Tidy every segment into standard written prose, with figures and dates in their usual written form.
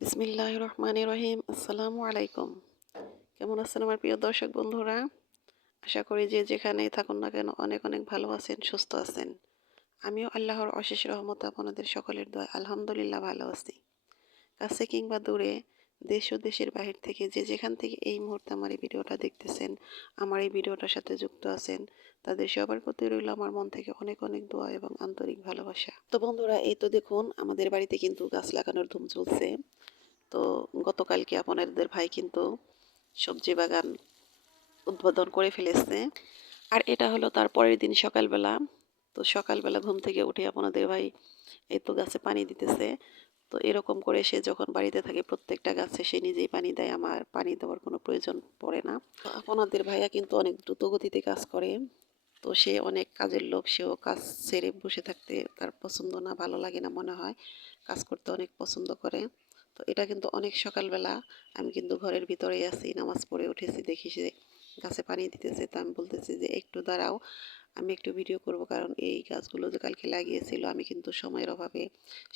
বিসমিল্লাহির রহমানির রহিম। আসসালামু আলাইকুম। কেমন আছেন আমার প্রিয় দর্শক বন্ধুরা? আশা করি যে যেখানেই থাকুন না কেন অনেক অনেক ভালো আছেন, সুস্থ আছেন। আমিও আল্লাহর অশেষ রহমতে আপনাদের সকলের দোয়ায় আলহামদুলিল্লাহ ভালো আছি। কাছে কিংবা দূরে, দেশ ও দেশের বাহির থেকে যে যেখান থেকে এই মুহূর্তে আমার এই ভিডিওটা দেখতেছেন, আমার এই ভিডিওটার সাথে যুক্ত আছেন, তাদের সবার প্রতি রইল আমার মন থেকে অনেক অনেক দোয়া এবং আন্তরিক ভালোবাসা। তো বন্ধুরা, এই তো দেখুন আমাদের বাড়িতে কিন্তু গাছ লাগানোর ধুম চলছে। তো গতকালকে আপনাদের ভাই কিন্তু সবজি বাগান উদ্বোধন করে ফেলেছে। আর এটা হলো তার পরের দিন সকালবেলা। তো সকালবেলা ঘুম থেকে উঠে আপনাদের ভাই এই তো গাছে পানি দিতেছে। তো এরকম করে সে যখন বাড়িতে থাকে প্রত্যেকটা গাছে সে নিজেই পানি দেয়, আমার পানি দেওয়ার কোনো প্রয়োজন পড়ে না। তো আপনাদের ভাইয়া কিন্তু অনেক দ্রুত গতিতে কাজ করে। তো সে অনেক কাজের লোক, সেও কাজ ছেড়ে বসে থাকতে তার পছন্দ না, ভালো লাগে না মনে হয়, কাজ করতে অনেক পছন্দ করে। তো এটা কিন্তু অনেক সকালবেলা, আমি কিন্তু ঘরের ভিতরেই আছি, নামাজ পড়ে উঠেছি, দেখি সে গাছে পানি দিতেছে। তো আমি বলতেছি যে একটু দাঁড়াও, আমি একটু ভিডিও করব, কারণ এই গাছগুলো যে কালকে লাগিয়েছিল আমি কিন্তু সময়ের অভাবে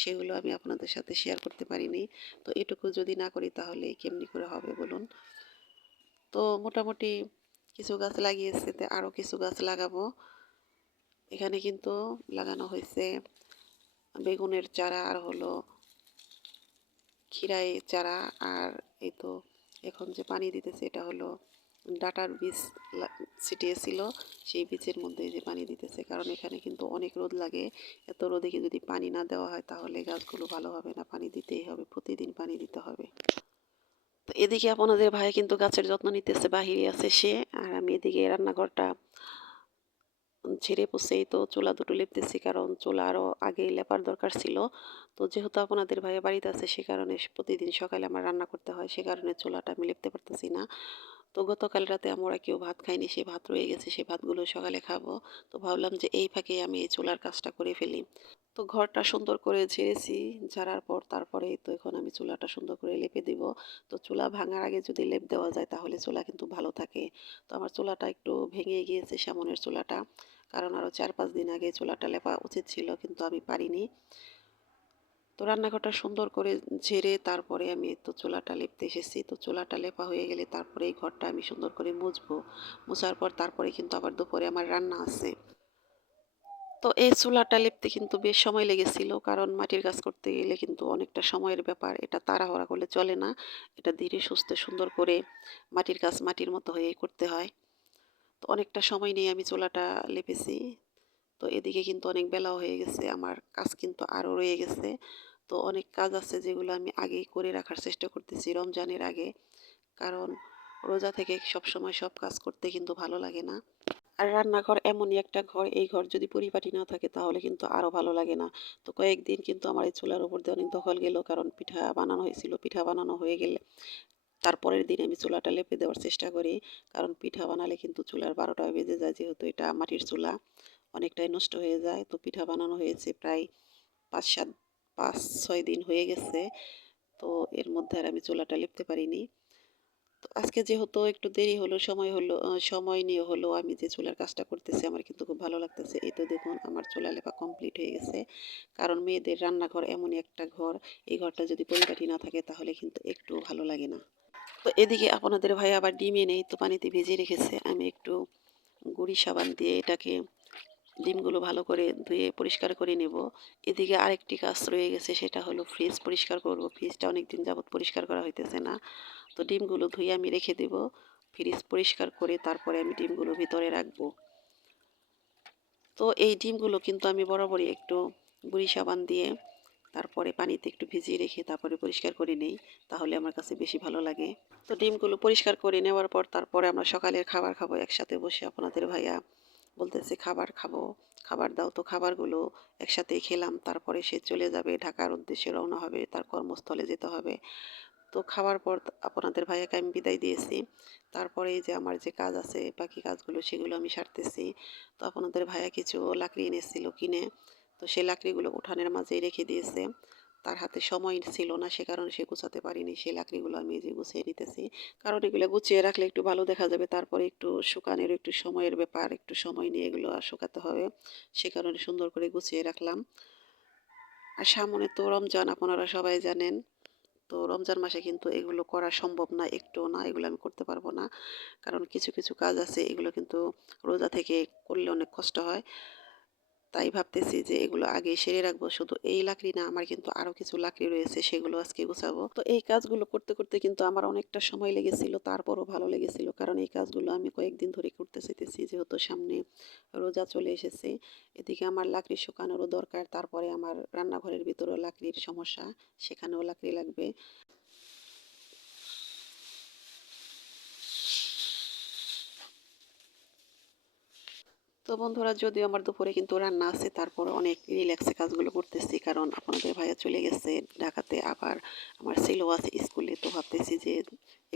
সেগুলো আমি আপনাদের সাথে শেয়ার করতে পারিনি। তো এটুকু যদি না করি তাহলে কেমনি করে হবে বলুন। তো মোটামুটি কিছু গাছ লাগিয়েছে, তো আরও কিছু গাছ লাগাবো। এখানে কিন্তু লাগানো হয়েছে বেগুনের চারা, আর হলো খিরাই চারা, আর এই তো এখন যে পানি দিতেছে এটা হলো ডাটার বীজ ছিটিয়েছিল, সেই বীজের মধ্যে যে পানি দিতেছে, কারণ এখানে কিন্তু অনেক রোদ লাগে। এত রোদে কি যদি পানি না দেওয়া হয় তাহলে গাছগুলো ভালো হবে না, পানি দিতেই হবে, প্রতিদিন পানি দিতে হবে। তো এদিকে আপনাদের ভাই কিন্তু গাছের যত্ন নিতেছে, বাহিরে আছে সে, আর আমি এদিকে রান্নাঘরটা ঝেড়ে পুছেই তো চুলা দুটো লেপতেছি, কারণ চুলা আরও আগেই লেপার দরকার ছিল। তো যেহেতু আপনাদের ভাইয়া বাড়িতে আছে সে কারণে প্রতিদিন সকালে আমার রান্না করতে হয়, সে কারণে চুলাটা আমি লেপতে পারতেছি না। তো গতকাল রাতে আমরা কেউ ভাত খাইনি, সে ভাত রয়ে গেছে, সে ভাতগুলো সকালে খাবো। তো ভাবলাম যে এই ফাঁকে আমি এই চুলার কাজটা করে ফেলি। তো ঘরটা সুন্দর করে ঝেড়েছি, ঝাড়ার পর তারপরে তো এখন আমি চুলাটা সুন্দর করে লেপে দিব। তো চুলা ভাঙার আগে যদি লেপ দেওয়া যায় তাহলে চুলা কিন্তু ভালো থাকে। তো আমার চুলাটা একটু ভেঙে গিয়েছে, সামনের চুলাটা, কারণ আরও 4-5 দিন আগে চুলাটা লেপা উচিত ছিল কিন্তু আমি পারিনি। তো রান্নাঘরটা সুন্দর করে ঝেড়ে তারপরে আমি তো চুলাটা লেপতে এসেছি। তো চুলাটা লেপা হয়ে গেলে তারপরে এই ঘরটা আমি সুন্দর করে মুছবো। মোছার পর তারপরে কিন্তু আবার দুপুরে আমার রান্না আছে। তো এই চুলাটা লেপতে কিন্তু বেশ সময় লেগেছিল, কারণ মাটির কাজ করতে গেলে কিন্তু অনেকটা সময়ের ব্যাপার, এটা তাড়াহুড়া করলে চলে না, এটা ধীরে সুস্থে সুন্দর করে মাটির কাজ মাটির মতো হয়েই করতে হয়। তো অনেকটা সময় নিয়ে আমি চুলাটা লেপেছি। তো এদিকে কিন্তু অনেক বেলাও হয়ে গেছে, আমার কাজ কিন্তু আরও রয়ে গেছে। তো অনেক কাজ আছে যেগুলো আমি আগেই করে রাখার চেষ্টা করতেছি রমজানের আগে, কারণ রোজা থেকে সবসময় সব কাজ করতে কিন্তু ভালো লাগে না। আর রান্নাঘর এমনই একটা ঘর, এই ঘর যদি পরিপাটি না থাকে তাহলে কিন্তু আরও ভালো লাগে না। তো কয়েকদিন কিন্তু আমার এই চুলার উপর দিয়ে অনেক দখল গেল, কারণ পিঠা বানানো হয়েছিল, পিঠা বানানো হয়ে গেলে তারপরের দিন আমি চুলাটা লেপে দেওয়ার চেষ্টা করি, কারণ পিঠা বানালে কিন্তু চুলার 12টা বেজে যায়, যেহেতু এটা মাটির চুলা অনেকটাই নষ্ট হয়ে যায়। তো পিঠা বানানো হয়েছে প্রায় 5-6 দিন হয়ে গেছে। তো এর মধ্যে আর আমি চুলাটা লেপতে পারিনি। তো আজকে যেহেতু একটু দেরি হলো, সময় হলো, সময় নিয়ে হলো আমি যে চুলার কাজটা করতেছি, আমার কিন্তু খুব ভালো লাগতেছে। এই তো দেখুন আমার চুলা লেপা কমপ্লিট হয়ে গেছে, কারণ মেয়েদের রান্নাঘর এমনই একটা ঘর, এই ঘরটা যদি পরিপাটি না থাকে তাহলে কিন্তু একটু ভালো লাগে না। তো এদিকে আপনাদের ভাই আবার ডিম এনে তো পানিতে ভেজে রেখেছে, আমি একটু গুঁড়ি সাবান দিয়ে এটাকে ডিমগুলো ভালো করে ধুয়ে পরিষ্কার করে নেব। এদিকে আরেকটি কাজ রয়ে গেছে, সেটা হলো ফ্রিজ পরিষ্কার করব। ফ্রিজটা অনেক দিন যাবত পরিষ্কার করা হইতেছে না। তো ডিমগুলো ধুয়ে আমি রেখে দেব, ফ্রিজ পরিষ্কার করে তারপরে আমি ডিমগুলো ভিতরে রাখবো। তো এই ডিমগুলো কিন্তু আমি বরাবরই একটু গুঁড়ি সাবান দিয়ে তারপরে পানিতে একটু ভিজিয়ে রেখে তারপরে পরিষ্কার করে নেই, তাহলে আমার কাছে বেশি ভালো লাগে। তো ডিমগুলো পরিষ্কার করে নেওয়ার পর তারপরে আমরা সকালের খাবার খাবো একসাথে বসে। আপনাদের ভাইয়া বলতেছে খাবার খাবো, খাবার দাও। তো খাবারগুলো একসাথেই খেলাম, তারপরে সে চলে যাবে, ঢাকার উদ্দেশ্যে রওনা হবে, তার কর্মস্থলে যেতে হবে। তো খাওয়ার পর আপনাদের ভাইয়াকে আমি বিদায় দিয়েছি। তারপরে এই যে আমার যে কাজ আছে বাকি কাজগুলো সেগুলো আমি সারতেছি। তো আপনাদের ভাইয়া কিছু লাকড়ি এনেছিল কিনে, তো সেই লাকড়িগুলো উঠানের মাঝেই রেখে দিয়েছে। তার হাতে সময় ছিল না, সে কারণে সে গুছাতে পারিনি। সেই লাকড়িগুলো আমি এই যে গুছিয়ে নিতেছি, কারণ এগুলো গুছিয়ে রাখলে একটু ভালো দেখা যাবে, তারপরে একটু শুকানোর একটু সময়ের ব্যাপার, একটু সময় নিয়ে এগুলো আর শুকাতে হবে, সে কারণে সুন্দর করে গুছিয়ে রাখলাম। আর সামনে তো রমজান, আপনারা সবাই জানেন। তো রমজান মাসে কিন্তু এগুলো করা সম্ভব না, একটুও না, এগুলো আমি করতে পারবো না। কারণ কিছু কিছু কাজ আছে এগুলো কিন্তু রোজা থেকে করলে অনেক কষ্ট হয়। তাই ভাবতেছি যে এগুলো আগে সেরে রাখবো। শুধু এই লাকড়ি না, আমার কিন্তু আরো কিছু লাকড়ি রয়েছে, সেগুলো আজকে গুছাবো। তো এই কাজগুলো করতে করতে কিন্তু আমার অনেকটা সময় লেগেছিল, তারপরও ভালো লেগেছিল। কারণ এই কাজগুলো আমি কয়েকদিন ধরে করতে চাইতেছি, যেহেতু সামনে রোজা চলে এসেছে। এদিকে আমার লাকড়ি শুকানোরও দরকার, তারপরে আমার রান্নাঘরের ভিতরেও লাকড়ির সমস্যা, সেখানেও লাকড়ি লাগবে। তো বন্ধুরা, যদিও আমার দুপুরে কিন্তু রান্না আছে, তারপর অনেক রিল্যাক্সে কাজগুলো করতেছি, কারণ আপনাদের ভাইয়া চলে গেছে ঢাকাতে, আবার আমার ছেলেও আছে স্কুলে। তো ভাবতেছি যে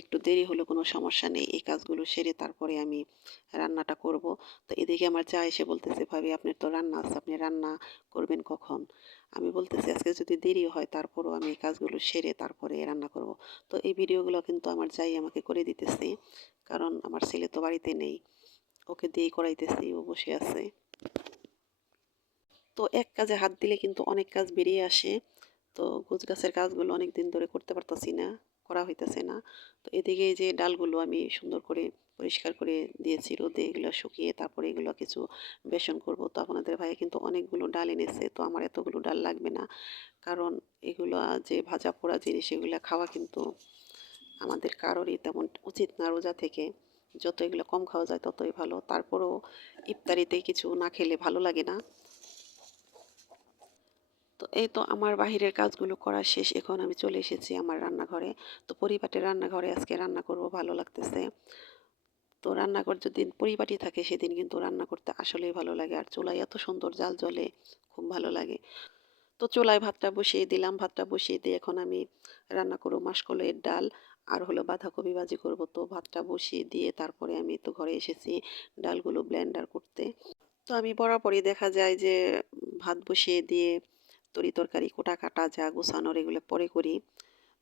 একটু দেরি হলে কোনো সমস্যা নেই, এই কাজগুলো সেরে তারপরে আমি রান্নাটা করব। তো এদিকে আমার যা এসে বলতেছে, ভাবি আপনার তো রান্না আছে, আপনি রান্না করবেন কখন? আমি বলতেছি আজকে যদি দেরি হয় তারপরও আমি এই কাজগুলো সেরে তারপরে রান্না করব। তো এই ভিডিওগুলো কিন্তু আমার যাই আমাকে করে দিতেছে, কারণ আমার ছেলে তো বাড়িতে নেই, ওকে দিয়েই করাইতেছি, ও বসে আছে। তো এক কাজে হাত দিলে কিন্তু অনেক কাজ বেরিয়ে আসে। তো গোছগাছের কাজগুলো অনেক দিন ধরে করতে পারতাছি না, করা হইতেছে না। তো এদিকে এই যে ডালগুলো আমি সুন্দর করে পরিষ্কার করে দিয়েছি রোদে, এগুলো শুকিয়ে তারপরে এগুলো কিছু বেসন করব। তো আপনাদের ভাই কিন্তু অনেকগুলো ডাল এনেছে, তো আমার এতগুলো ডাল লাগবে না, কারণ এগুলো যে ভাজা পোড়া জিনিস, এগুলো খাওয়া কিন্তু আমাদের কারোরই তেমন উচিত না রোজা থেকে। যত এগুলো কম খাওয়া যায় ততই ভালো। তারপরেও ইফতারিতে কিছু না খেলে ভালো লাগে না। তো এই তো আমার বাহিরের কাজগুলো করা শেষ, এখন আমি চলে এসেছি আমার রান্নাঘরে। তো পরিপাটি রান্নাঘরে আজকে রান্না করব, ভালো লাগতেছে। তো রান্নাঘর যেদিন পরিপাটি থাকে সেদিন কিন্তু রান্না করতে আসলেই ভালো লাগে, আর চুলায় এত সুন্দর জাল জ্বলে, খুব ভালো লাগে। তো চুলায় ভাতটা বসিয়ে দিলাম, ভাতটা বসিয়ে দিয়ে এখন আমি রান্না করব মাসকলাইয়ের ডাল আর হলো বাঁধাকপি ভাজি করব। তো ভাতটা বসিয়ে দিয়ে তারপরে আমি তো ঘরে এসেছি ডালগুলো ব্লেন্ডার করতে। তো আমি বরাবরই দেখা যায় যে ভাত বসিয়ে দিয়ে তরি তরকারি কোটা কাটা যা গোছানোর এগুলো পরে করি।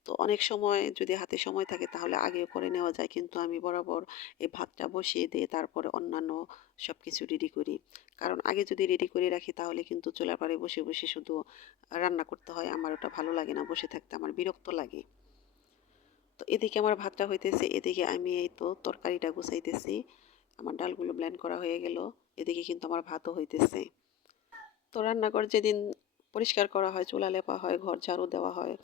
তো অনেক সময় যদি হাতে সময় থাকে তাহলে আগেও করে নেওয়া যায়, কিন্তু আমি বরাবর এই ভাতটা বসিয়ে দিয়ে তারপরে অন্যান্য সব কিছু রেডি করি। কারণ আগে যদি রেডি করে রাখি তাহলে কিন্তু চুলার পাড়ে বসে বসে শুধু রান্না করতে হয়, আমার ওটা ভালো লাগে না, বসে থাকতে আমার বিরক্ত লাগে। তো এদিকে আমার ভাতটা হইতেছে, এদিকে আমি এই তো তরকারিটা গুছাইতেছি। আমার ডালগুলো ব্লেন্ড করা হয়ে গেল, এদিকে কিন্তু আমার ভাতও হইতেছে। তো রান্নাঘর যেদিন পরিষ্কার করা হয়, চুলা লেপা হয়, ঘর ঝাড়ু দেওয়া হয়,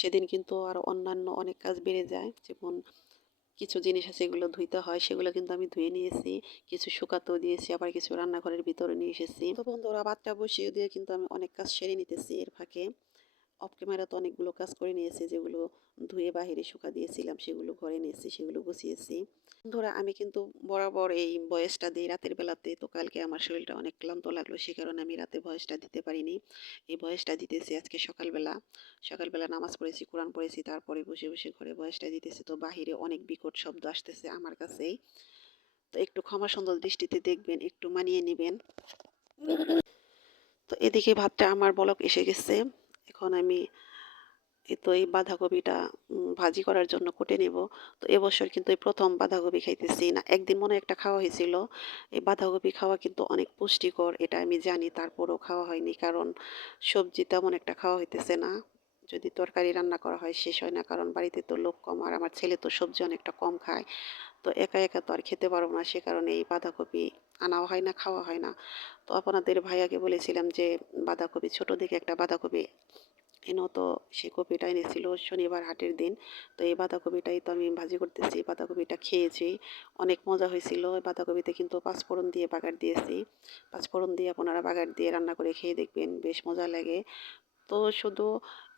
সেদিন কিন্তু আরও অন্যান্য অনেক কাজ বেড়ে যায়। যেমন কিছু জিনিস আছে এগুলো ধুইতে হয়, সেগুলো কিন্তু আমি ধুয়ে নিয়েছি, কিছু শুকাতেও দিয়েছি, আবার কিছু রান্নাঘরের ভিতরে নিয়ে এসেছি। তো বন্ধুরা, ভাতটা বসিয়ে দিয়ে কিন্তু আমি অনেক কাজ সেরে নিতেছি এর ফাঁকে। অফ ক্যামেরা তো অনেকগুলো কাজ করে নিয়েছি, যেগুলো ধুয়ে বাহিরে শুকা দিয়েছিলাম সেগুলো ঘরে নিয়েছি, সেগুলো গুছিয়েছি। বন্ধুরা, আমি কিন্তু বরাবর এই ভয়েসটা দিই রাতের বেলাতে। তো কালকে আমার শরীরটা অনেক ক্লান্ত লাগলো, সে কারণে আমি রাতে ভয়েসটা দিতে পারিনি। এই ভয়েসটা দিতেছি আজকে সকালবেলা। সকালবেলা নামাজ পড়েছি, কোরআন পড়েছি, তারপরে বসে বসে ঘরে ভয়েসটা দিতেছি। তো বাহিরে অনেক বিকট শব্দ আসতেছে আমার কাছেই। তো একটু ক্ষমা সুন্দর দৃষ্টিতে দেখবেন, একটু মানিয়ে নেবেন। তো এদিকে ভাতটা আমার বলক এসে গেছে, এখন আমি এই তো এই বাঁধাকপিটা ভাজি করার জন্য কুটে নেব। তো এবছর কিন্তু এই প্রথম বাঁধাকপি খাইতেছি না, একদিন মনে হয় একটা খাওয়া হয়েছিল। এই বাঁধাকপি খাওয়া কিন্তু অনেক পুষ্টিকর, এটা আমি জানি, তারপরেও খাওয়া হয়নি, কারণ সবজি তেমন একটা খাওয়া হইতেছে না। যদি তরকারি রান্না করা হয় শেষ হয় না, কারণ বাড়িতে তো লোক কম, আর আমার ছেলে তো সবজি অনেকটা কম খায়। তো একা একা তো আর খেতে পারবো না, সে কারণে এই বাঁধাকপি আনাও হয় না, খাওয়া হয় না। তো আপনাদের ভাইয়াকে বলেছিলাম যে বাঁধাকপি, ছোটো দিকে একটা বাঁধাকপি এনে, তো সে কপিটা এনেছিল শনিবার হাটের দিন। তো এই বাঁধাকপিটাই তো আমি ভাজি করতেছি, বাঁধাকপিটা খেয়েছি, অনেক মজা হয়েছিল। ওই বাঁধাকপিতে কিন্তু পাঁচফোড়ন দিয়ে বাগার দিয়েছি, পাঁচফোড়ন দিয়ে আপনারা বাগার দিয়ে রান্না করে খেয়ে দেখবেন, বেশ মজা লাগে। তো শুধু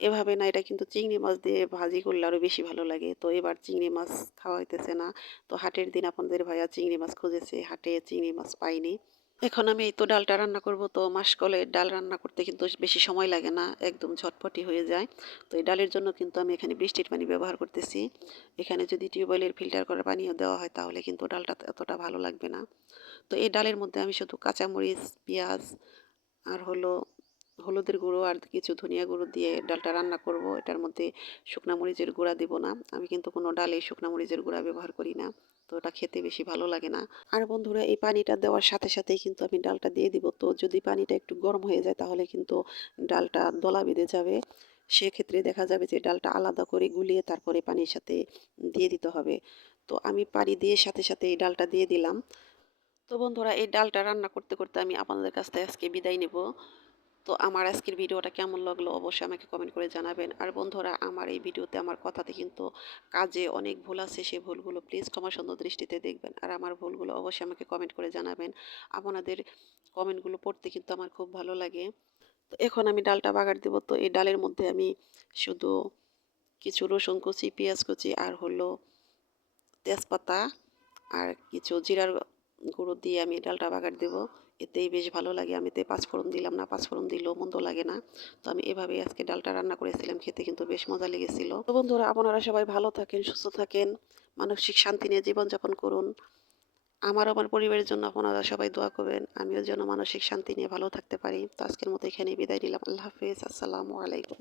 এভাবে না, এটা কিন্তু চিংড়ি মাছ দিয়ে ভাজি করলে আরও বেশি ভালো লাগে। তো এবার চিংড়ি মাছ খাওয়া হইতেছে না, তো হাটের দিন আপনাদের ভাইয়া চিংড়ি মাছ খুঁজেছে, হাটে চিংড়ি মাছ পাইনি। এখন আমি এই তো ডালটা রান্না করব। তো মাসকলাইয়ের ডাল রান্না করতে কিন্তু বেশি সময় লাগে না, একদম ঝটপটি হয়ে যায়। তো এই ডালের জন্য কিন্তু আমি এখানে বৃষ্টির পানি ব্যবহার করতেছি। এখানে যদি টিউবওয়েলের ফিল্টার করা পানিও দেওয়া হয় তাহলে কিন্তু ডালটা এতটা ভালো লাগবে না। তো এই ডালের মধ্যে আমি শুধু কাঁচামরিচ, পেঁয়াজ আর হলো হলুদের গুঁড়ো আর কিছু ধনিয়া গুঁড়ো দিয়ে ডালটা রান্না করব। এটার মধ্যে শুকনা মরিচের গুঁড়া দিব না, আমি কিন্তু কোনো ডালে শুকনা মরিচের গুঁড়া ব্যবহার করি না। তো ওটা খেতে বেশি ভালো লাগে না। আর বন্ধুরা, এই পানিটা দেওয়ার সাথে সাথেই কিন্তু আমি ডালটা দিয়ে দিব। তো যদি পানিটা একটু গরম হয়ে যায় তাহলে কিন্তু ডালটা দলা বেঁধে যাবে, সেক্ষেত্রে দেখা যাবে যে ডালটা আলাদা করে গুলিয়ে তারপরে পানির সাথে দিয়ে দিতে হবে। তো আমি পানি দিয়ে সাথে সাথে এই ডালটা দিয়ে দিলাম। তো বন্ধুরা, এই ডালটা রান্না করতে করতে আমি আপনাদের কাছ থেকে আজকে বিদায় নেব। তো আমার আজকের ভিডিওটা কেমন লাগলো অবশ্যই আমাকে কমেন্ট করে জানাবেন। আর বন্ধুরা, আমার এই ভিডিওতে আমার কথাতে কিন্তু কাজে অনেক ভুল আছে, সেই ভুলগুলো প্লিজ ক্ষমা সুন্দর দৃষ্টিতে দেখবেন। আর আমার ভুলগুলো অবশ্যই আমাকে কমেন্ট করে জানাবেন। আপনাদের কমেন্টগুলো পড়তে কিন্তু আমার খুব ভালো লাগে। তো এখন আমি ডালটা বাগার দেবো। তো এই ডালের মধ্যে আমি শুধু কিছু রসুন কুচি, পেঁয়াজ কুচি আর হলো তেজপাতা আর কিছু জিরার গুঁড়ো দিয়ে আমি ডালটা বাগার দেব। এতেই বেশ ভালো লাগে। আমি এতে পাঁচফোড়ন দিলাম না, পাঁচফোড়ন দিলেও মন্দ লাগে না। তো আমি এভাবেই আজকে ডালটা রান্না করেছিলাম, খেতে কিন্তু বেশ মজা লেগেছিল। তো বন্ধুরা, আপনারা সবাই ভালো থাকেন, সুস্থ থাকেন, মানসিক শান্তি নিয়ে জীবনযাপন করুন। আমার পরিবারের জন্য আপনারা সবাই দোয়া করবেন, আমিও যেন মানসিক শান্তি নিয়ে ভালো থাকতে পারি। তো আজকের মতো এখানেই বিদায় নিলাম। আল্লাহ হাফেজ, আসসালামু আলাইকুম।